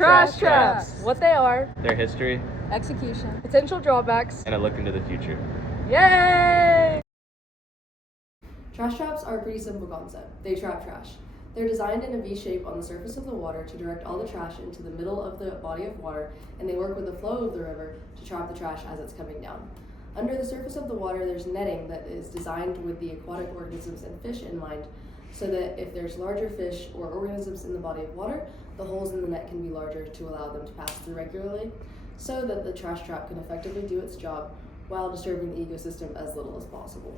Trash traps! What they are, their history, Execution. potential drawbacks, and a look into the future. yay! Trash traps are a pretty simple concept. They trap trash. They're designed in a V shape on the surface of the water to direct all the trash into the middle of the body of water, and they work with the flow of the river to trap the trash as it's coming down. Under the surface of the water, there's netting that is designed with the aquatic organisms and fish in mind, so that if there's larger fish or organisms in the body of water, the holes in the net can be larger to allow them to pass through regularly, so that the trash trap can effectively do its job while disturbing the ecosystem as little as possible.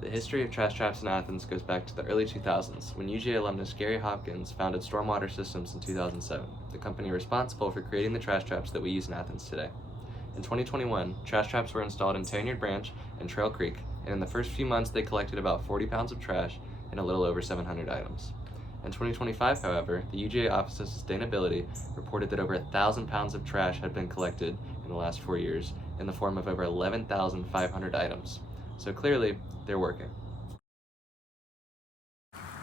The history of trash traps in Athens goes back to the early 2000s, when UGA alumnus Gary Hopkins founded Stormwater Systems in 2007, the company responsible for creating the trash traps that we use in Athens today. In 2021, trash traps were installed in Tanyard Branch and Trail Creek, and in the first few months they collected about 40 pounds of trash and a little over 700 items. In 2025, however, the UGA Office of Sustainability reported that over 1,000 pounds of trash had been collected in the last 4 years in the form of over 11,500 items. So clearly, they're working.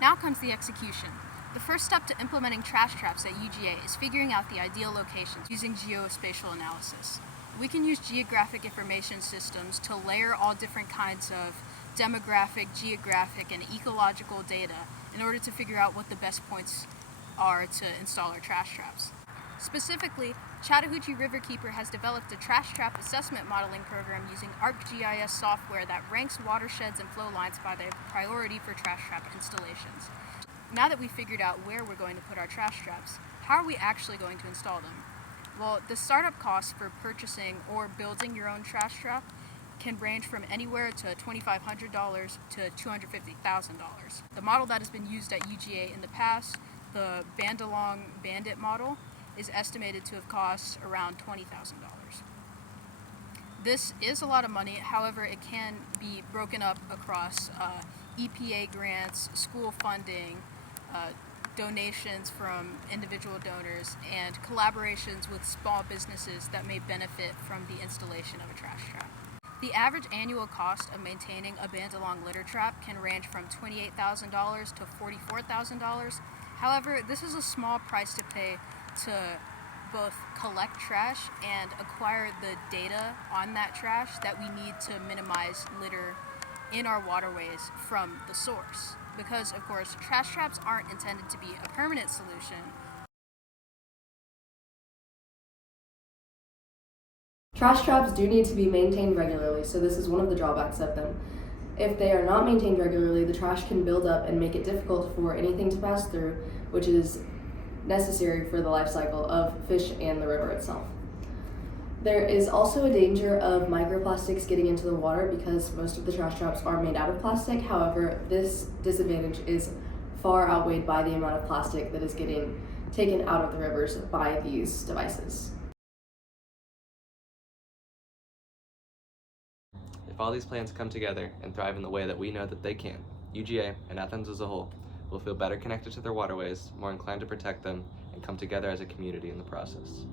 Now comes the execution. The first step to implementing trash traps at UGA is figuring out the ideal locations using geospatial analysis. We can use geographic information systems to layer all different kinds of demographic, geographic, and ecological data in order to figure out what the best points are to install our trash traps. Specifically, Chattahoochee Riverkeeper has developed a trash trap assessment modeling program using ArcGIS software that ranks watersheds and flow lines by their priority for trash trap installations. Now that we've figured out where we're going to put our trash traps, how are we actually going to install them? Well, the startup costs for purchasing or building your own trash trap can range from anywhere to $2,500 to $250,000. The model that has been used at UGA in the past, the Bandalong Bandit model, is estimated to have cost around $20,000. This is a lot of money, however, it can be broken up across EPA grants, school funding, donations from individual donors, and collaborations with small businesses that may benefit from the installation of a trash trap. The average annual cost of maintaining a Bandalong litter trap can range from $28,000 to $44,000. However, this is a small price to pay to both collect trash and acquire the data on that trash that we need to minimize litter in our waterways from the source. Because, of course, trash traps aren't intended to be a permanent solution. Trash traps do need to be maintained regularly, so this is one of the drawbacks of them. If they are not maintained regularly, the trash can build up and make it difficult for anything to pass through, which is necessary for the life cycle of fish and the river itself. There is also a danger of microplastics getting into the water because most of the trash traps are made out of plastic. However, this disadvantage is far outweighed by the amount of plastic that is getting taken out of the rivers by these devices. If all these plans come together and thrive in the way that we know that they can, UGA and Athens as a whole will feel better connected to their waterways, more inclined to protect them, and come together as a community in the process.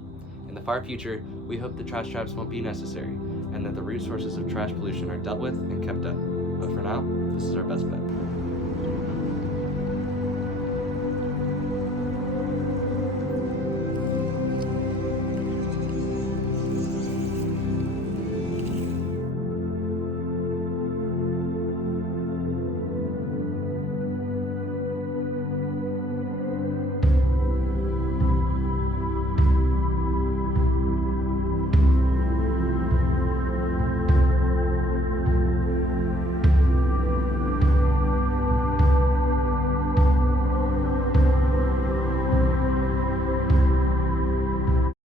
In the far future, we hope that trash traps won't be necessary, and that the root sources of trash pollution are dealt with and kept up. But for now, this is our best bet.